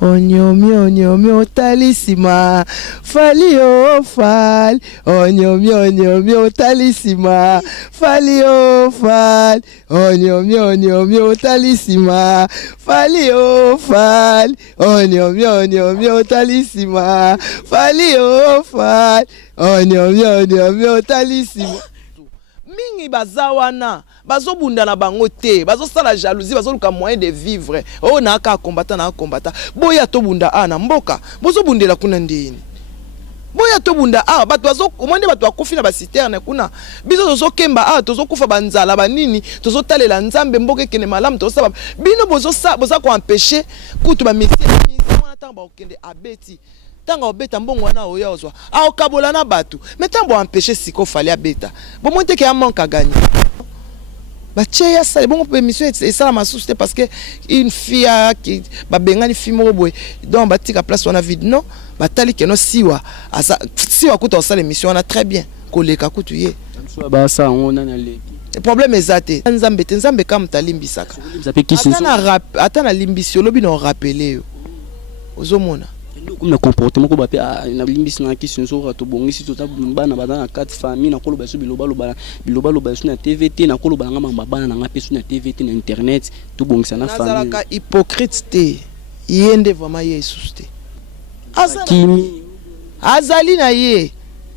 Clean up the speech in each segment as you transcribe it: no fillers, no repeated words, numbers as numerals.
Onyo talisima fali o fal onyo talisima fali o fal onyo talisima fali o fal onyo talisima fali o fal onyo talisima mingi bazawana bazo bunda na bango te bazo sala jalousie bazo luka moyen de vivre o na ka combattant boya to bunda na mboka bozo bundela kuna ndini boya to bunda bato bazo komande bato akufi na ba citerne kuna biso tozo kemba tozo kufa banzala banini tozo talela nzambe mboka kene malamu tozo saba bino boza ko empêcher kutu ba mission wana tamba okende abeti tanga obeta mbongo wana oya ozwa okabola na batu mais tambo empêcher siko fallait abeta bon monte ke ya manque gagner bache ya ça bon émission et ça ma souci parce que une fille qui ba bengani fille moko boy donc batika place wana vide non batali ke no siwa kuta ça l'émission on a très bien koleka kutu ye ba ça on a le problème ezate nzambe kam talimbisaka atana limbisi lobi no rappeler ozomona comme le comportement ko bape na limbisi na kisunzo to bongisi to bana badana quatre famille na kolo baso biloba baso na TVT na kolo banga mabana na ngapesu na TVT na internet to bongisa na famille azalaka hypocrite te yende vraiment Yesus te azali na ye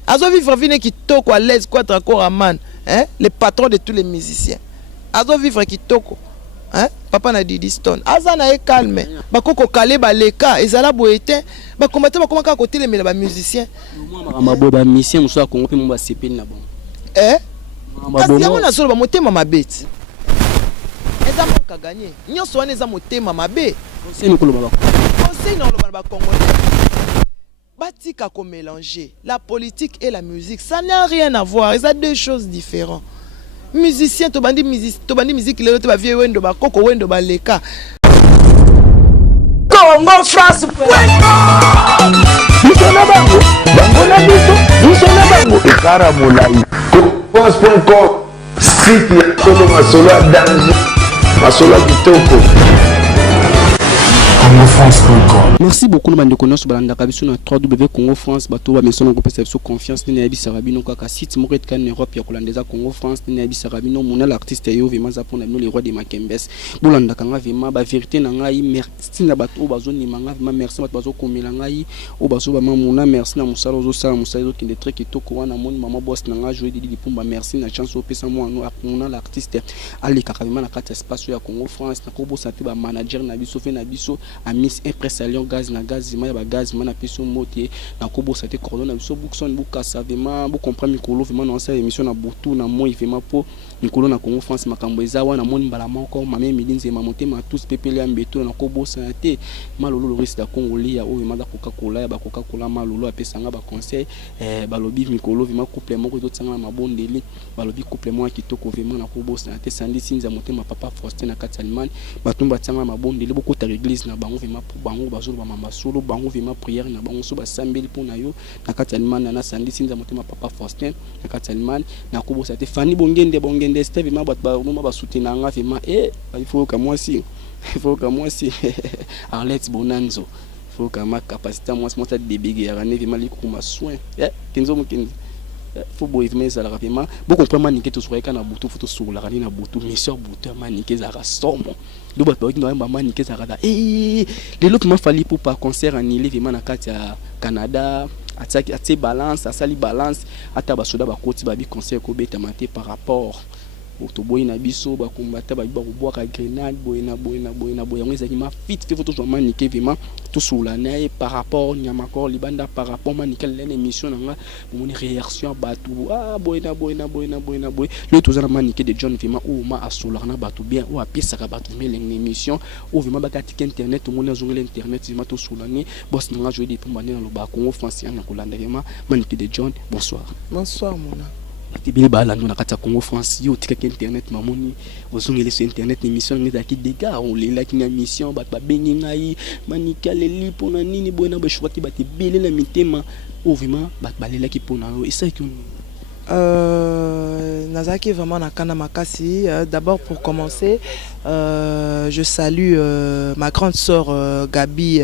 azo vivre vine kitoko à l'aise quoi encore man le patron de tous les musiciens azo vivre kitoko papa na Didi Stone azana e calme bakoko kale baleka ezala boete bakomata bakomaka côté les ba musiciens ba musicien muso ya Congo pe mo ba sepeli na bon kasi yango na solo ba motema mabeti eza moka gagner nyonso wana eza motema mabe conseil no koloba conseil na koloba ba Congolais batika ko mélanger la politique et la musique ça n'a rien à voir ça deux choses différentes. Musicien to bandi musique lelo te ba vie wendo ba koko wendo ba leka Congo France Misona bango na biso misona bango ekara molai France.com site ya solo masolo ya danger masolo kitoko Merci beaucoup nous bande connaissons balanda kabiso na 3W Congo France bato ba mesono ko pesa so confiance ni yabi sarabino kaka site moko etka en Europe ya kolandeza Congo France ni yabi sarabino mona l'artiste yo vema za pona no les rois de Makembes bolanda kanga vema ba vérité na ngai merci na bato bazo ni manga vema merci bato bazo komela ngai o bazo ba mona merci na musalo zo sala musalo ki de trucs kitoko wana moni mama boss na nga jouer Didi Pumba merci na chance o pesa mo no akuna l'artiste ali kaka vema na kata espace ya Congo France na ko bo santé ba manager na biso fe na biso a Miss Impress Allion gaz na gaz ma ba gaz ma na peso motie na ko bo santé cordon na biso bukson buka savement bu comprendre mikolo vraiment na cette émission na butu na moi vraiment po mikolo na Congo France makambo ezawa na moni mbala moko mame milinze ma motema tous pepele ya mbeto na ko bo santé malolo le risque da Congolais ya o vraiment da Coca-Cola ya ba Coca-Cola malolo apesanga ba conseil balobi mikolo vraiment couple moko to tsanga mabondeli balobi couple moko kitoko vraiment na ko bo santé sandi sinza motema papa Faustin na Catalman batumba tsanga mabondeli beaucoup ta église na bango vraiment pour bango bazolo ba mama solo bango vraiment prière na bango so ba sambeli pona yo na Catalman na sandi sinza motema papa Faustin na Catalman na ko bo santé fani bongende steve ma bat ba no ba soutenir nga vraiment il faut que moi si Arlette Bonanzo il faut que ma capacité moi ça débiguer ya ne vraiment liku ma soin kenzo mokenzi faut boire mais ça la vraiment beaucoup comprendre maniquer tout sur na butu photo sur la na butu mission butu maniquer ça rasomo do bat ba ngi ba maniquer ça rada les autres m'a fallu pour pas concert annulé vraiment na kati ya Canada ataki balance asali balance ata basoda ba koti ba bi concert ko beta maté par rapport to boy na biso ba kombata ba boire ka grenade boyna yango ezaki ma fit fait photo vraiment niquer vraiment tout sur la naie par rapport nyamakor libanda par rapport maniquer l'émission nga mon réaction batu boyna le tout ça maniquer de John vraiment ou ma asolar na batu bien ou apesa ka batu mais l'émission ou vraiment ba katika internet tout monde azonga l'internet vraiment tout sur la naie boss nga jouer des pombane na lo ba Congo français na kolanda vraiment maniquer de John bonsoir mona tibili balando na kata Congo France yo tika internet mamoni ozongele sur internet émission ngeza ki dega on lela ki na mission ba bengi ngai manika leli pona nini bona ba choix ki ba te bele na mitema ou vraiment ba lela ki pona yo et ça que Nazaki vraiment nakana makasi. D'abord pour commencer, je salue ma grande sœur Gabi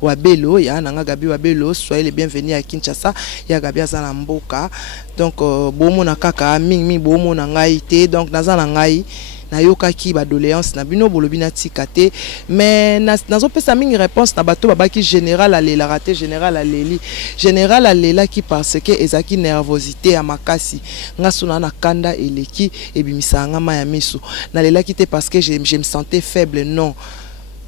Wabelo. Ya nanga Gabi Wabelo, soyez les bienvenus à Kinshasa. Ya Gabi azana mboka. Donc bomo nakaka ming bomo nangai te. Donc nazana ngai na yoka ki ba doléance na bino bolobi na tikate mais nazo pesa mingi réponse na bato babaki général alela raté général aleli général alela ki parce que ezaki nervosité ya makasi ngasuna na kanda eleki ebimisa nga ma ya miso na lela ki te parce que je me sentais faible non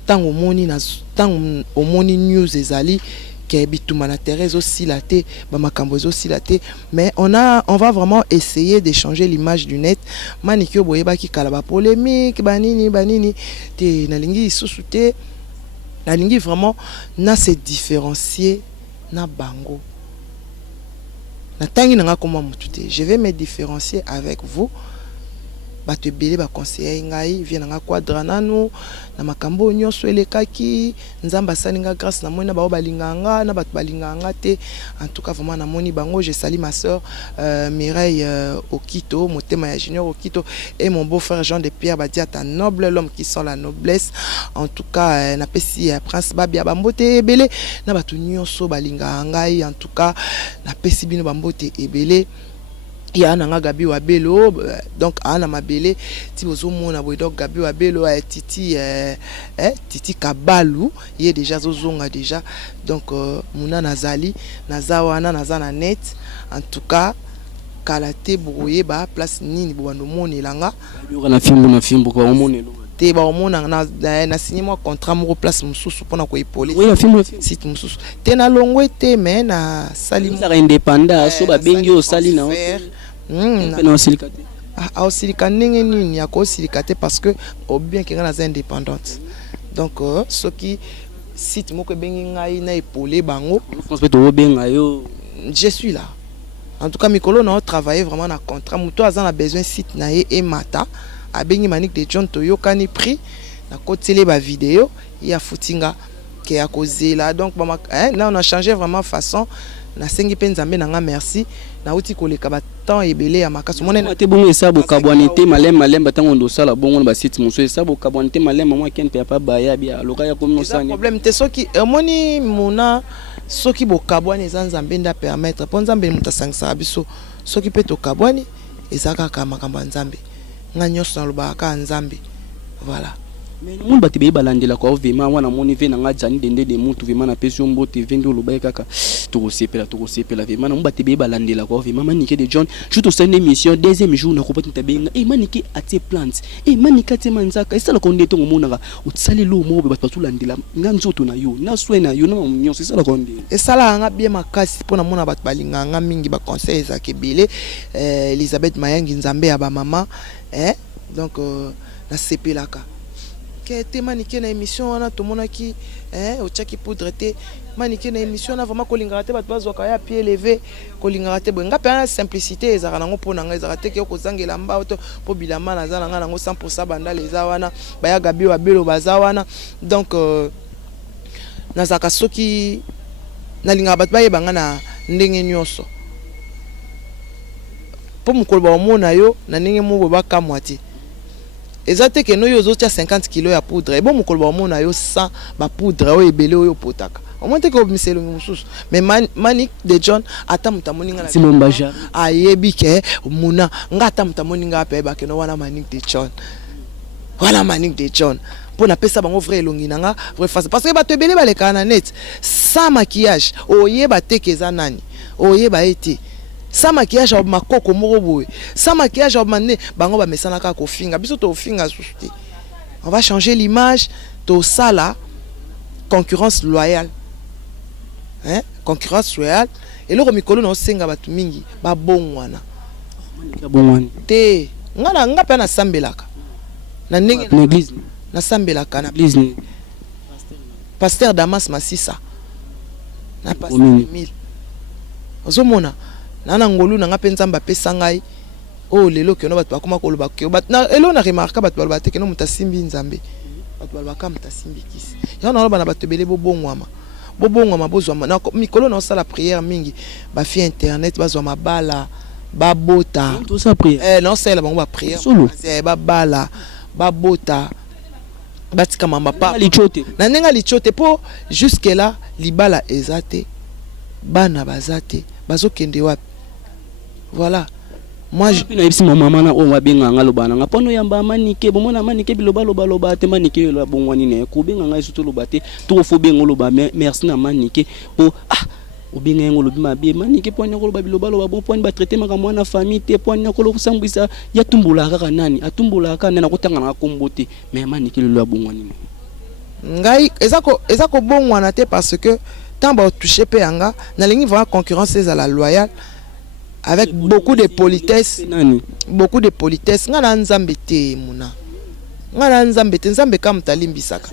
tango moni na tango omoni news ezali que bituma na Thérèse aussi la té bamakambozo aussi la té mais on va vraiment essayer de changer l'image du net manikyo boyeba ki kala ba polémique banini te nalingi susute nalingi vraiment na se différencier na bango na tangi nanga koma mutu te je vais me différencier avec vous bato ebele ba conseiller ngai vient nga quadra nanu na makambo nyonso elekaki nzamba salinga grâce na mona ba balinganga na bato balinganga te en tout cas vraiment na moni bango je salue ma sœur Mireille Okito motema ya Junior Okito et mon beau-frère Jean de Pierre Badiata noble l'homme qui sont la noblesse en tout cas na pesi prince babia bambote ebele na bato nyonso balinganga ngai en tout cas na pesi bino bambote ebele il y a un Gabi Wabelo donc ana mabele ti bozo mona boy donc Gabi Wabelo titi titi Kabalu il est déjà zozonga déjà donc muna nazali nazawana nazana net en tout cas kalate brouillé ba place nini bwando monelanga na fimbo ko monelo te ba omona na signé moi contrat mo place mususu pona ko epole oui la film site mususu te na longwe te mais na sali ça indépendant so ba bengi o sali na na silikate au silikate nini ya ko silikate parce que au bien que na indépendante donc ce qui site moko bengi ngai na epole bango France peut to benga yo je suis là en tout cas mikolo na travailler vraiment na contrat muto azana besoin site na et mata abengi Manic de John toyokani prix na kotele ba vidéo ya footinga ke ya kozela donc là on a changé vraiment façon na sengi penzambe nanga merci na uti koleka ba temps ebele ya makaso monene te bongo esabo kabwanité malem batango ndo sala bongo ba site muso esabo kabwanité malem moi kente pa baya bia loka ya komi osani problème te soki moni mona soki bo kabwani ezanzambe nda permettre ponzambe mutasangisa biso soki pe to kabwani ezaka ka makamba nzambe nga nyonso na lobaka nzambe voilà mais monde bati be balandela ko vema wana moni ve na nga jani dende de mutu vema na pesi mbote vendo lobaye kaka to sepela vema na mbati be balandela ko vema Manike de John juste au émission deuxième jour na ko pata benga e Manike atie plante e Manike atie manzaka e sala ko ndeto ngomona utsali lo mo be batu landela nga nzoto na yo na swena yo na nyonso sala ko ndela e sala nga bien makasi pona mona batu balinga nga mingi ba conseil za kebele Elisabeth Mayangi nzambe ya ba mama donc na sepelaka que Manike na émission wana to monaki ochaki poudre te Manike na émission na vraiment kolingara te bato bazwaka ya pied levé kolingara te bonga pe na simplicité ezaka nango pona nga ezaka te ke kozangela mbao to po bilama na za nga nango 100% banda leza wana baya Gabi Wabelo baza wana donc nazaka soki nalinga bato bayebanga na ndenge nyonso po mukolo ba omona yo na ndenge mo bakamwa te ezate ke no yo zo tia 50 kg ya poudre et bon mukolo ba mona yo 100 ba poudre o ebele oyo potaka au moins te ko miselo mususu mais Manic de John ata mutamoninga na Simombaja ayebi ke muna ngata mutamoninga pe ba ke no wana Manic de John voilà Manic de John pour na pesa bango vrai elongi nanga vrai face parce que ba to ebele ba leka na net sans maquillage oyeba te keza nani oyeba ete sans maquillage au makoko moko boy sans maquillage au mané bango ba mesana ka ko finga biso to finga susute on va changer l'image to sala concurrence loyale concurrence loyale et le mikolo na senga batu mingi ba bongwana te nga pe na sambelaka na ndenge na église na sambelaka na église pasteur Damas Masisa na pasteur Emile ozomona nana ngolu nanga pe nzamba pesa ngai o lelo ke no bato bakoma koloba ke bat na elo na remarka bato baloba te ke no mutasimbi nzambe bato balobaka mutasimbi kisi ya na loba na bato bele bobongwama bozwama na mikolo na osala prière mingi ba fi internet bazwama bala babota tout ça prière non c'est la bango ba prière solo c'est babala babota batika mamba pa lichote na nenga lichote po jusque là libala ezate bana bazate bazokende wapi voilà moi je na yebisi maman na o wabenga nga lobana nga pono yamba manike bomona manike biloba loba te manike lo bongwani ne ko benga nga surtout loba te to fo benga loba merci na manike po obinga ngo lobi mabe manike po nyako loba biloba bon po ba traiter maka mwana famille te po nyako lo kusambisa ya tumbula kaka nani atumbula kaka nani nakotanga na kombote mais manike lo bongwani ne ngai ezako bongwana te parce que tant ba toucher pe yanga na lingi vraiment concurrence à la loyale avec beaucoup de politesse beaucoup de politesse nga na nzambe te muna nga na nzambe te nzambe kam talimbisaka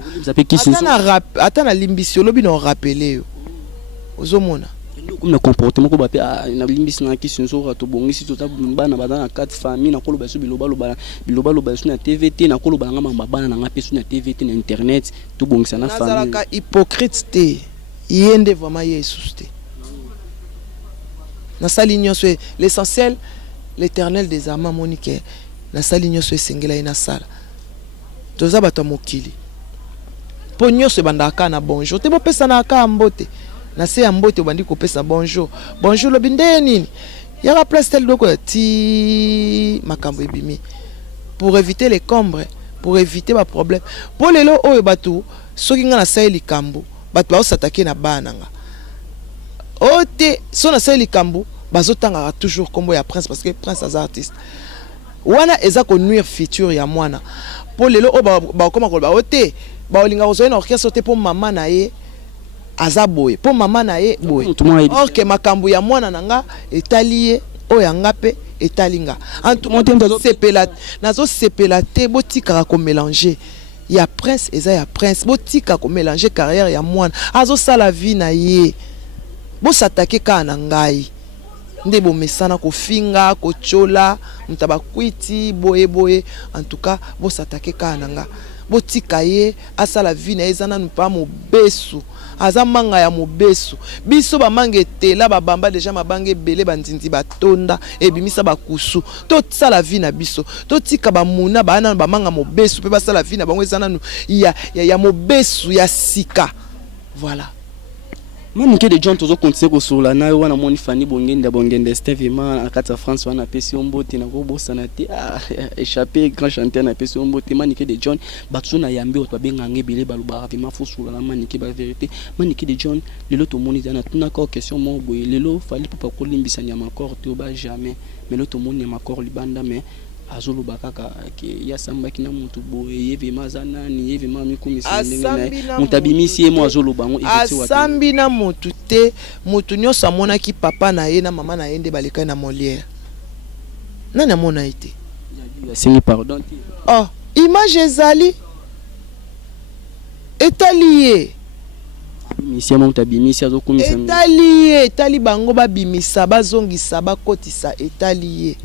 ata na limbisi olobi na rappeler yo ozomona comme le comportement ko ba pe na limbisi na kisinzo rato bongisi tota bana badana 4 famille na koloba so biloba so na TVT na koloba nga mamba bana na ngape so na TVT na internet to bongisa na famille nazalaka hypocrite te yende vraiment yesus te na sali nyonso l'essentiel l'éternel des âmes monique na sali nyonso esengela ina sala toza bato mokili po nyonso bandaka na bonjour te bopesa na ka mbote na se ya mbote obandi kopesa bonjour lobi nde nini yaka place tel doko ti makambo ebimi pour éviter les combres pour éviter ba problème po lelo oyo bato soki nga na sali likambo bato baosatake na bana nga ote so na sali likambo bazotanga toujours kombo ya prince parce que prince aza artiste wana eza ko nuire futur ya mwana po lelo o ba koma ko ba ote ba olinga ozoye na orchestre te po mama na ye aza boye po mama na ye boye or que makambo ya mwana nanga etalié o yanga pe etalinga en tout monde nazo sepela te botika ko mélanger ya prince eza ya prince botika ko mélanger carrière ya mwana azo sala vie na ye bo s'attaquer ka na ngai nde bo mesana ko finga ko chola mutaba kwiti boye en tout cas bo s'attaquer ka na nga botika ye asala vie na ezana nupa mo besu azamanga ya mobesu biso ba mangete la babamba déjà mabange belé bandindi batonda ebimisa bakusu to sala vie na biso to tika ba muna bana ba manga mobesu pe ba sala vie na bango ezana nu ya mobesu ya sika voilà manike de John tozo continuer ko sola na yo wana moni fani bongende Steve ma akata France wana pesi ombote na ko bosana te échappé grand chanteur na pesi ombote manike de John batsuna yambe o babenga ngebele baluba vraiment fo sola na manike ba vérité manike de John lelo to moni na tuna ko question mo boye lelo fali papa ko limbisa nyama corps te ba jamais mais lelo to moni ma corps libanda mais azolo bakaka ke ya samba kina mutu boye yeve mazana ni yeve mami komisa ndengena mutabimisi mo azolo bango asambi na mutu te mutu nyosa mona ki papa na ye na mama na ye nde baleka na Molière nani amona ite singi pardon oh image ezali etalié bimisi mo mutabimisi azokomisa etalié etali bango babimisa bazongisa bakotisa etalié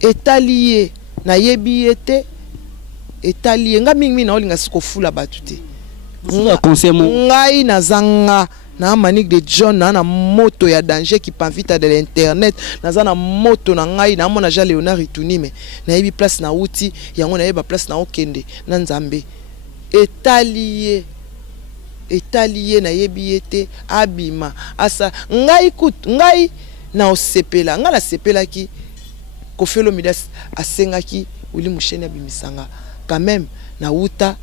etalié na yebi ete etalié nga mingi na olinga siko fula batu te ngai na zanga na Manique de John na moto ya danger qui panvita de l'internet na zana moto na ngai na mona ja Léonard Itunime na yebi place na uti yango na yeba place na okende na nzambe etalié na yebi ete abima asa ngai na osepela nga la sepela ki Kofelo Midas asengaki uli mushene bimisanga quand même na uta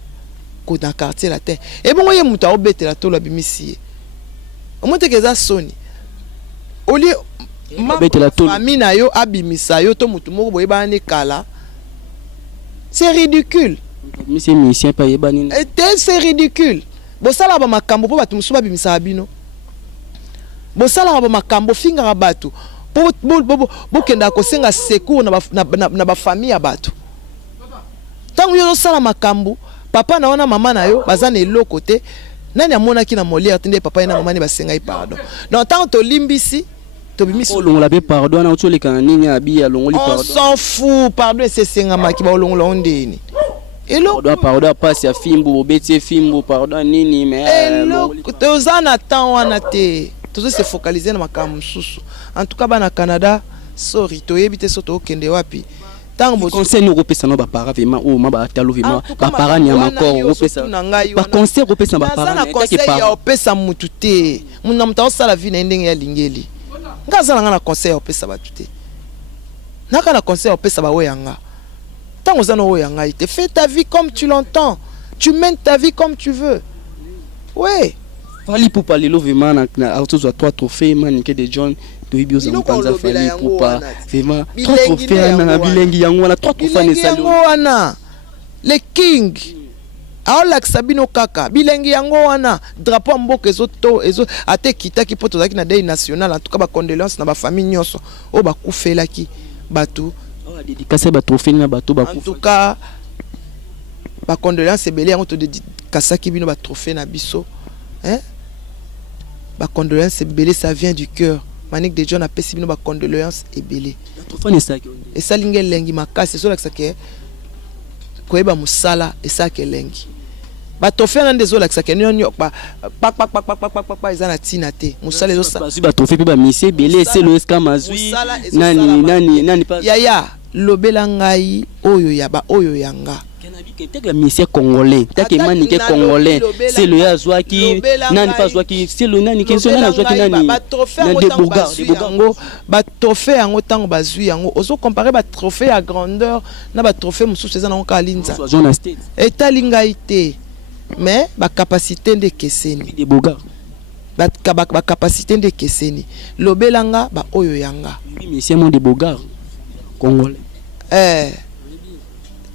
ko na quartier latin et bon ye muta obetela to la bimisi omote keza soni oli betela to famina yo abimisa yo to mutu moko boye bana kala c'est ridicule monsieur musicien pa yebani c'est ridicule bosala ba makambo po batu musuba bimisa bino bosala ba makambo finga batu bokenda kosenga secours na ba famille ya bato tangu yo sala makambo papa na wana mama na yo bazana eloko te nani amona ki na Molière tinde papa na mama ni basenga pardon donc tant to limbisi to bimisi longola be pardon na otoleka nini abi alongoli pardon on s'en fout pardon c'est senga maki ba olongola ondeni elo pardon passe ya fimbo obeti fimbo pardon nini mais elo to zana temps wana te tout se focaliser na makambo susu en tout cas bana Canada sorry toyebi te soto okende wapi tango conseil nous repesa no ba para vraiment o ma ba talo vraiment ba para nya makor repesa ba conseil repesa ba para na conseil ya opesa mutu te muna muta osala vie na ndenge ya lingeli ngaza na conseil opesa ba tuté naka na conseil opesa ba oyanga tango za no oyanga ite fais ta vie comme tu l'entends, tu mènes ta vie comme tu veux. Ouais. Fali pour parler vraiment na auto zo 3 trophées manike de John toyibi oza mpanza fali pour pas vraiment 3 trophées na bilengi yango na 3 trophées na salo wana le king aola Sabino kaka bilengi yango wana drapeau mboka ezo ate kitaki poto zaki na deuil national en tout cas ba condoléances na ba famille nyonso o ba kufelaki batu dédicacer ba trophée na bato ba en tout cas ba condoléances ebele yango to dédicacaki bino ba trophée na biso hein ba condoléances ebele ça vient du cœur Manik de John a pesi bino ba condoléances ebele trophée ça et ça linge lengi makasi so lakisa ke koyeba musala et ça ke lengi ba trophée na ndezo lakisa ke nyonyo pa ezana tina te musala ezo sa ba trophée pe ba mission ebele c'est le ska mazui nani pas yaya lobela ngai oyo ya ba oyo yanga peut-être la mission congolais take manike congolais c'est le azwaki nani pas azwaki c'est le nani kenzo nani azwaki nani ba trophée yango ba trophée yango tango bazui yango ozo comparer ba trophée à grandeur na ba trophée mususu eza na kalinza eta lingai te mais ba capacité de keseni de boga ba capacité de keseni lobelanga ba oyo yanga mission mon de boga congolais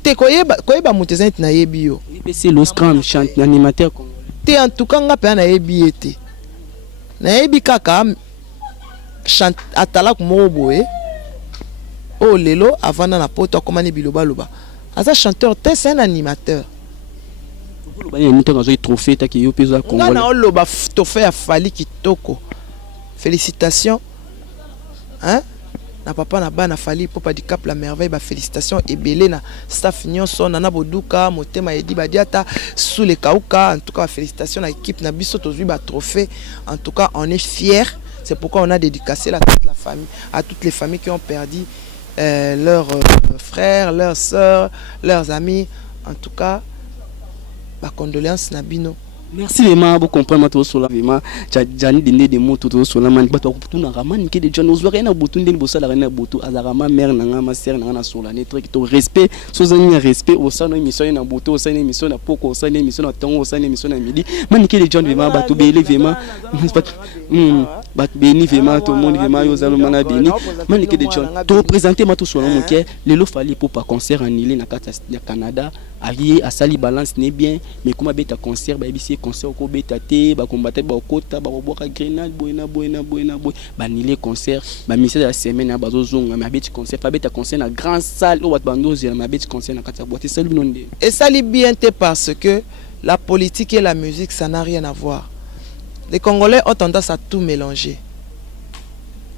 te koyeba muteza na yebi yo c'est le scrum chante animateur congolais te en tout cas nga pe na yebi ete na yebi kaka chante atala ko moboe o lelo avana na poto komani biloba loba asa chanteur te c'est un animateur loba ni ntonga zo trophée ta ki yo pezo congolais na loba to fait Fali kitoko félicitations hein na papa na bana Fali popa di cap la merveille ba félicitations ebele na staff nyonso na boduka motema edi badiata sous les kauka en tout cas félicitations à l'équipe na biso tozui ba trophée en tout cas on est fiers c'est pourquoi on a dédicacé à toute la famille à toutes les familles qui ont perdu leurs frères leurs sœurs leurs amis en tout cas ba condoléances na bino. Merci vraiment pour comprendre tout cela vraiment jani dinde de mots tout cela man bato tout na ramani ke de John ozwa na botu ndeni bosala na botu azarama mère na ma sœur na sola ne truc to respect sozani respect au sein na émission na botu au sein na émission na poko au sein na émission na tongo au sein na émission na midi man ke de John vraiment bato bele vraiment bat béni vraiment tout le monde vraiment yo zalo na béni man ke de John to représenter ma tout cela mon cœur lelo Fali pour pas concert annulé na Canada arie à sali balance n'est bien mais comment beta concert ba ibisi concert ko beta te ba combattre ba kota ba boka grenade boina ba nile concert ba mission de la semaine ba zozonga ma beti concert fa beta concert na grande salle au Batbandozi ma beti concert na kata boîte salut nonde et ça li bien te parce que la politique et la musique ça n'a rien à voir. Les Congolais ont tendance à tout mélanger.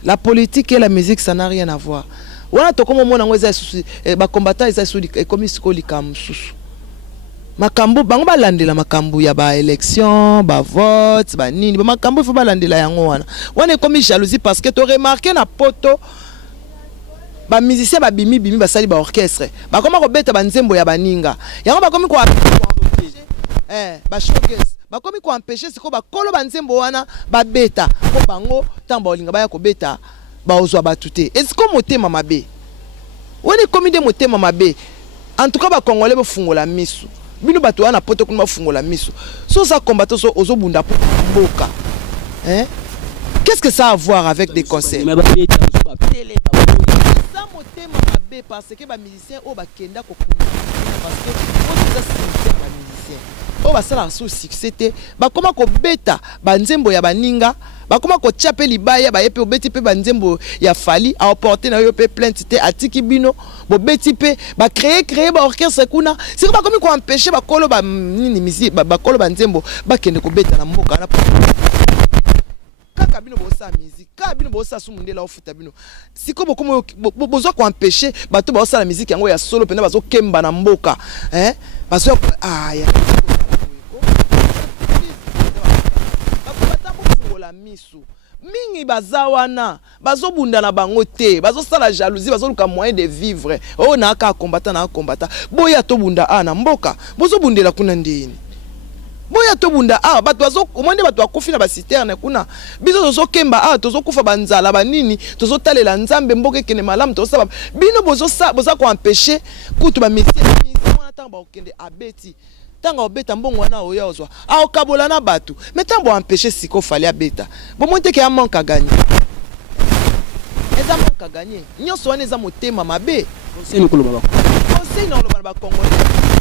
La politique et la musique ça n'a rien à voir. Wana to komo mona ngweza susu ba combattant eza sudi comme isiko likam susu makambo bango balandela makambo ya ba élection ba vote ba nini ba makambo faut balandela yango wana comme jalousie parce que tu remarqué na poto ba musicien ba bimi ba sali ba orchestre ba koma ko beta ba nzembo ya baninga yango ba komi ko ba showcase ba komi ko empêcher siko ba kolo ba nzembo wana ba beta ko bango tamba olinga ba ya ko beta ba ozwa batute est-ce que motema mabe woni komi de motema mabe en tout cas ba congolais ba fungola misu bino bato wana poto kuna fungola misu so ça combattre so ozo bunda pour boka hein qu'est-ce que ça a à voir avec des concerts ça motema mabe parce que ba musicien o ba kenda ko parce que on ça c'est ba musicien o ba sala so succès te ba koma ko beta ba nzembo ya baninga bakoma ko tchape libaya ba yepe obeti pe banzembo ya Fali a apporter na yo pe plainte te atiki bino bo beti pe ba créer ba orchestre kuna c'est ba komi ko empêcher ba kolo ba nini misi ba kolo banzembo ba kende ko beta na mboka na kaka bino bo sa musique ka bino bo sa sumundela ofuta bino siko bokomo bozo ko empêcher bato ba sa la musique yango ya solo pena bazo kemba na mboka hein bazo ya misu mingi bazawana bazobunda na bango te bazosala jalousie bazoluka moyen de vivre o na aka combattant boya to bunda na mboka bozobundela kuna ndeni boya to bunda bato bazo omone bato akufi na ba citerne kuna biso tozokemba tozokufa banzala banini tozotalela nzambe mboka ekene malamu tozosaba bino boza ko empêcher kutu ba misie wana tanga bakende abeti tanga obeta mbongo wana oya ozwa okabola na bato mais tanga empêcher siko fali abeta bomonte ke manque à gagner eza manque à gagner nyonso wana eza motema mabe conseil na oloba ba congolais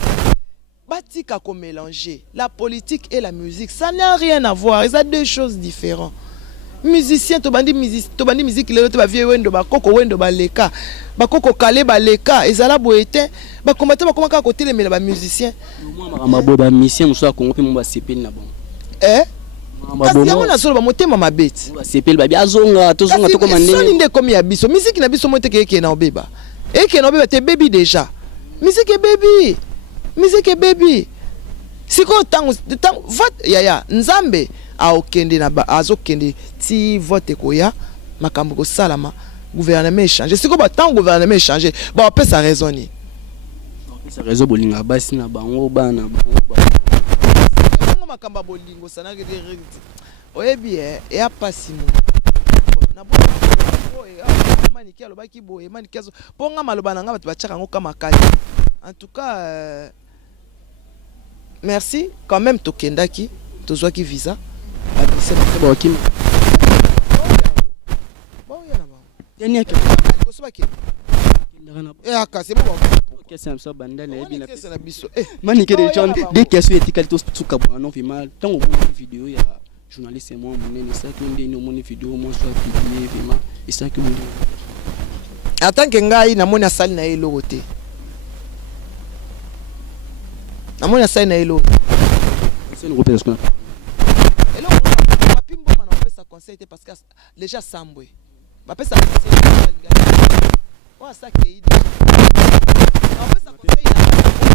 batika ko mélanger la politique et la musique, ça n'a rien à voir, ils ont deux choses différentes. Musicien to bandi musique le to ba vieux wendo ba koko wendo ba leka ba koko kale ba leka ezala boete ba combattre ba komaka côté les ba musicien moi ba musicien muso Congo pe mo ba sepeli na bon kasi yango na solo ba motema mabeti ba sepeli ba biazonga tozonga to komande so ninde komi ya biso musique na biso mote ke na obeba te baby déjà musique baby siko tango vote ya nzambe aokende na azokende ti vote koya makambo ko salama gouvernement changer siko ba tant gouvernement changer ba pesa raison ni pesa raison bolinga basi na bango bana bango makamba bolingo sana ke oyebi ya pasi mo na bo maniki alobaki boye maniki azo ponga maloba na nga bato bachaka ngo kama kali en tout cas merci quand même tokendaki tozwaki visa journaliste moi mon ça que ndeni mon vidéo moi soit publié vraiment et ça que en tant que ngai na mona sali na eloko te na mona sali na eloko c'est une repère ce qu'on eloko ma pimbo mana on fait ça conseil parce que déjà sambwe ma pesa conseil wa ça que idée on fait ça conseil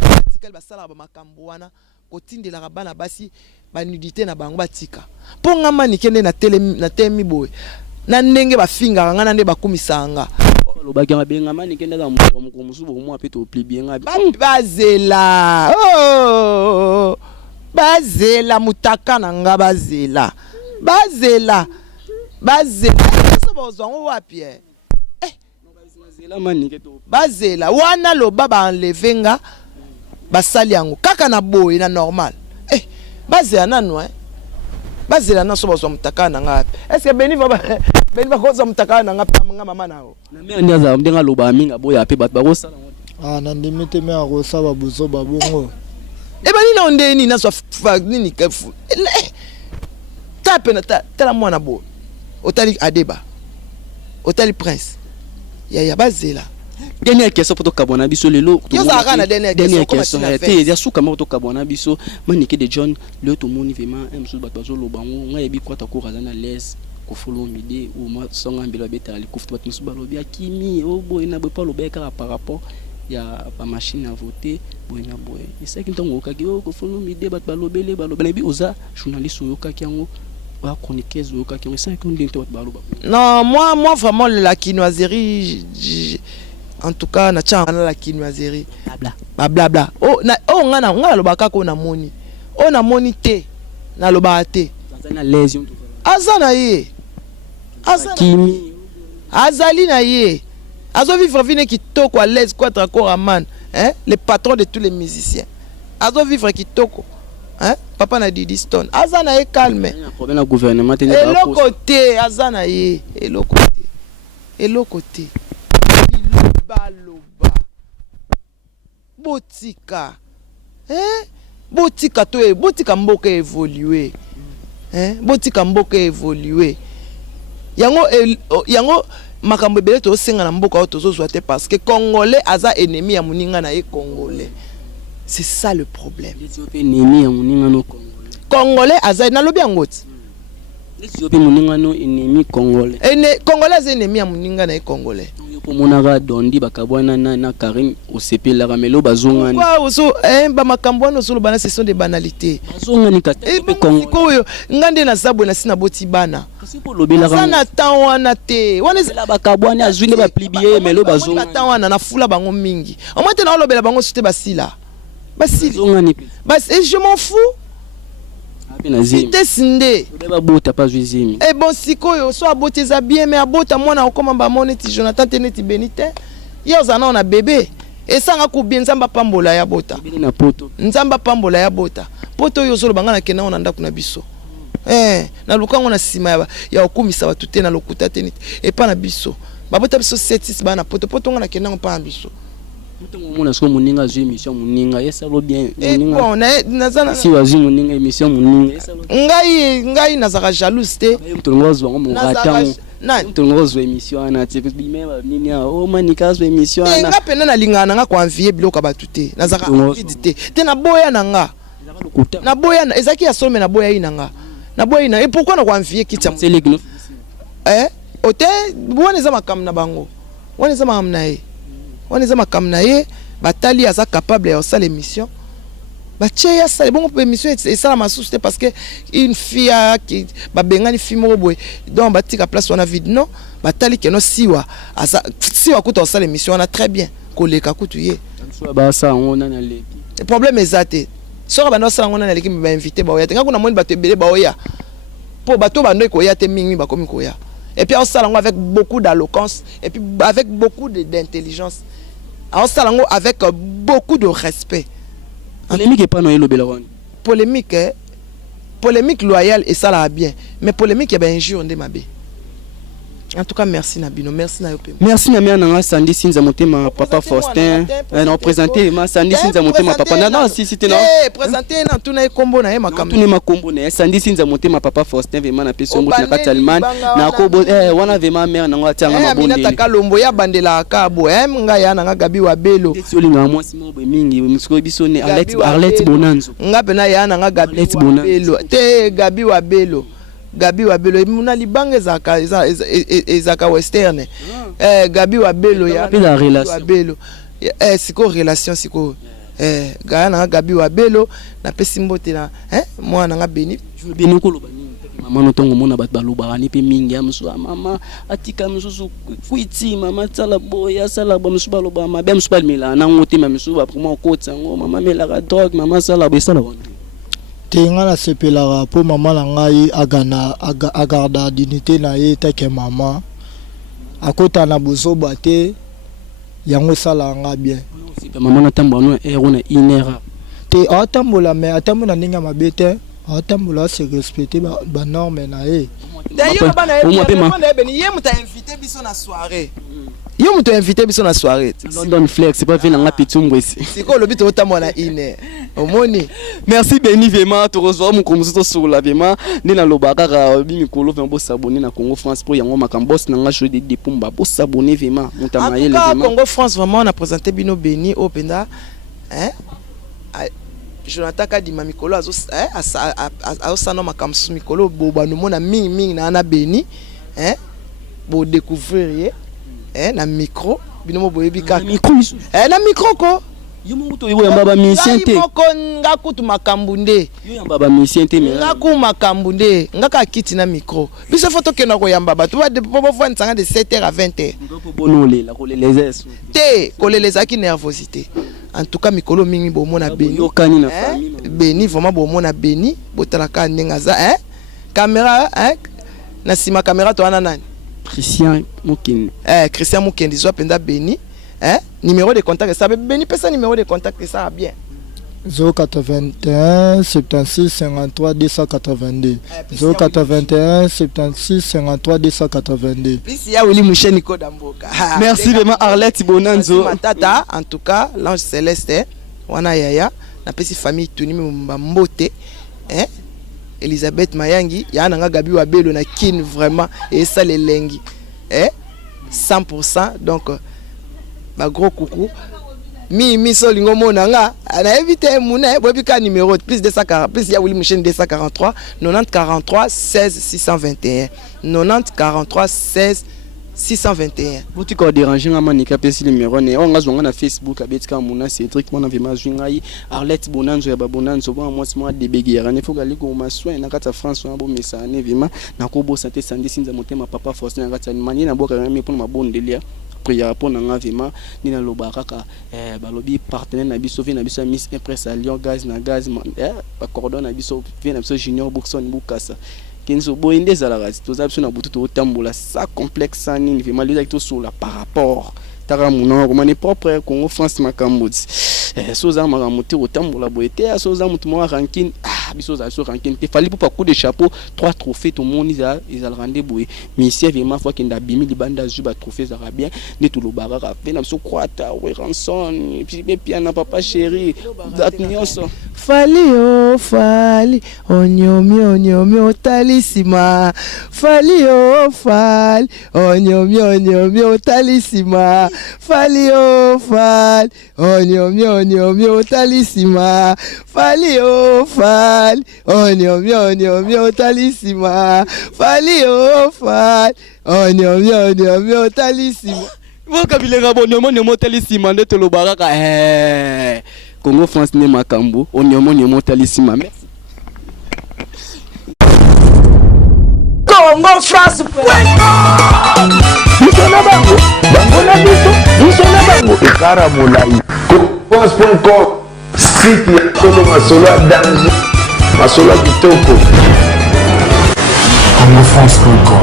na article basala ba makambo wana kotindela bana basi ba nudité na bango batika ponga mani kende na temi boy na ndenge bafinga ngana nde bakumisanga lobaki mabenga mani kende za mko musubo mo apeto plibienga bazela bazela mutaka na nga bazela so bozongo wapi bazela wana loba ba enlevenga basali yango kaka na boy na normal bazela nanu bazela na so bozo mutaka na nga est-ce que beni va koza mutaka na nga nga mama nao na mère ndiaza mdenga loba minga boya pe bat bakosala na ndimite me akosaba buzo babongo bani na ondeni na so nini kefu tape na tala mwana bo otali adeba otali prince ya bazela dernière question pour to kabona biso lelo yo za kana dernière question te ya suka mo to kabona biso manike de John le to moni vraiment un musu bato bazo lobango nga yebi kwata ko razana les ko follow midi ou ma songa mbelo beta ali kuftu bato musu balobi akimi o boy na boy pa lobeka par rapport ya ba machine à voter boy na boy et ça qui ntongo kaki ko follow midi bato balobele bi oza journaliste oyoka kiango ba chroniqueuse oyoka kiango ça qui ndinte bato baloba non moi vraiment la quinoiserie en tout cas na tcha la quinoiserie bla nga lobaka ko na moni o na moni te na loba te azana ye kimi azali na ye azo vivre vine kitoko à l'aise quoi encore man le patron de tous les musiciens azo vivre kitoko papa na Didi Stone azana ye calme problème na gouvernement te eloko te azana ye eloko te baloba botika botika to botika mboka évoluer botika mboka évoluer yango makambo ebele to senga na mboka o tozozwa te parce que congolais aza ennemi ya muninga na ye congolais c'est ça le problème ennemi ya muninga no congolais aza na lobi yango ti Si ope moninga no ennemi congolais. Congolais ennemi ya moninga na congolais. Pour monara dondi bakabwana na Karim au CP la ramelo bazongani. Quoi oso ba makambwana oso bana ce sont des banalités. Bazongani katape Congo. Koyo ngande na zabwe na sina boti bana. Kasi po lobela ram. Sana tawana te. Wana la bakabwana azwinde ba plibier melo bazongani. Tawana na fula bango mingi. O mwate na lobela bango sute basila. Basili. Bazongani. Bas et je m'en fous. C'était sindé. Et bon, si quoi, soit aboté ça bien, mais abota moi na okoma ba moneti Jonathan teneti benite. Yozana on a bébé. Et ça nga ku bien nzamba pambola ya bota. Nzamba pambola ya bota. Poto yo solo bangana kena on anda kuna biso. Na lukango na sima ya okumisa batu te na lokuta teneti. Et pas na biso. Babota biso 7-6 bana poto nga na kena on pa biso. Mona so moninga zo émission moninga yesa lo bien moninga bon nazana si wazi moninga émission moninga ngai nazaka jalouse te mtongozo ngo morata mtongozo émission ana te bimeba nini o manika zo émission ana nga pena na lingana nga kwa envier biloko batu te nazaka envie te na boya na nga na boya na ezaki ya some na boya ina nga na boya ina et pourquoi na kwa envier kitcha ote bwana za makam na bango wana za makam na on est ma kamnaye batali aza capable de faire l'émission batie ya ça bon émission et ça ma souci parce que une fille qui ba bengani fille mo boy donc batika place on a vide non batali que no siwa aza siwa kuto ça l'émission on a très bien koleka kutuye ba ça on a le problème exact sora bano ça on a l'équipe ba invité ba oya tenga kuna moni bato belé ba oya po bato bando ko ya te mingi ba komi ko ya et puis on s'alonge avec beaucoup d'éloquence et puis avec beaucoup d'intelligence. On s'alonge avec beaucoup de respect. Polémique est pas noyé le Bélaron. Polémique loyale et ça là bien. Mais polémique est bien injure de ma bé. En tout cas, merci Nabino, merci Nayope. Merci Namia Nanga Sandy Sinza Motema Papa Faustin. Non présenté ma Sandy Sinza Motema Papa. Non si c'était non. Présenté na tuna kombo na ma kam. Tuna ma kombo na Sandy Sinza Motema Papa Faustin vraiment na peso mot na Katalman na ko wana vraiment mère nanga tanga mabonde. Mina takalombo ya bandela ka bo nga ya nanga Gabi wa Belo. Solinga moi simo be mingi msko biso ne Arlette Bonanzo. Nga pena ya nanga Gabi wa Belo. Te Gabi wa Belo. Gabi wa Belo muna libanga ezaka western Gabi wa Belo ya la relation Belo siko relation siko gaya na Gabi wa Belo na pesi mbote na mwana nga Beni ko loba nini mama no tongo mona bat baloba ni pe mingi amso mama atika msusu fuiti mama tsala boya sala ba msuba loba ma ba msuba mila na ngoti ma msuba pour moi kotsa ngo mama mela ka drogue mama sala ba sala tenga na sepelaka po mama na ngai agarda dignité na ye take mama akota na bozoba te yango sala nga bien mama na tambola ero na inera te atambola mais atambola ninga mabete atambola se respecter ba norme na ye d'ailleurs bana ye muta invité biso na soirée yo muto invité biso na soirée London Flex c'est pas venu nga pitumbo ici siko lobi to tamona ine omoni merci Beni vraiment to revoir mon komzo sur la vraiment ni na lobaka ka bi mikolo vraiment bo s'abonner na Congo France pour yango makambos na nga jeu de depumba bo s'abonner vraiment mutamaye le vraiment Congo France vraiment on a présenté Bino Beni au penda Jonathan Kadima mikolo azo sana makamsu mikolo bo banu mona mingi na ana Beni bo découvrir na micro binomo boyebi kaka micro na micro ko yo muto yo yamba ba mission te moko ngakutu makambunde yo yamba ba mission te mais ngaku makambunde ngaka kiti na micro biso photo kena ko yamba batu ba de popo fwa nsanga de 7h à 20h ngoko bonole la ko leleza te ko leleza ki nervosité en tout cas mikolo mingi bo mona Beni yo kani na famille Beni vraiment bo mona Beni botalaka ndenga za caméra na sima caméra to ana nani Christian Mukindi Christian Mukindi soit penda Beni numéro de contact ça Beni pesa numéro de contact ça bien 081 76 53 282 081 76 53 282 Plus ya Willy Moucheni Kodamboka merci vraiment Arlette Bonanzo tata en tout cas l'ange céleste wana yaya na pesi famille tuni mbote Elisabeth Mayangi ya nanga Gabi wa Belo na kin vraiment et ça les lengi 100% donc ba gros coucou mi solingo monanga na éviter muna bobika numéro plus 240 plus ya Willy Mouchen 243 90 43 16 621 90 43 16 621. Bouti ko déranger nga manika pesi numéro ne on ngazonga na Facebook abetika muna Cédric mona vima zwingai Arlette Bonanzo ya babonanzo ba moi débégera ne faut galiko ma soin na kata France na bo mesane vima na ko bo santé sandi sinza motema papa force na kata mani na boka ngami pour ma bonne delia prière pour nga vima ni na lobaka ka balobi partenaire na biso na biso Miss Impress à Lyon gaz na gaz ba cordon na biso na biso Junior Boxon Bukasa Kenzo boinde za la race tous absolument na butu tambola ça complexe ni vraiment les actes sur la par rapport tara muno comme ni propre Congo France makambodi soza maramote otambola boete soza mutu mo ranking biso za so ranking te fali pour coup de chapeau 3 trophées tout monde ils a rendez-vous mais si vraiment fois qu'il a bimi libanda juba trophées arabien ni tout le baraka pe na so kwata we ranson puis na papa chéri atnyoso fali onyomi otalisima fali onyomi otalisima fali onyomi otalisima fali onyomi otalisima fali onyomi otalisima voka bilenga bonyomo otalisima ndeto lo baraka Congo France ne makambo onyomo otalisima merci Congo France Misona bango na biso misona bango ekara molai France.com site ya solo masolo ya danger masolo ya kitoko CongoFrance.com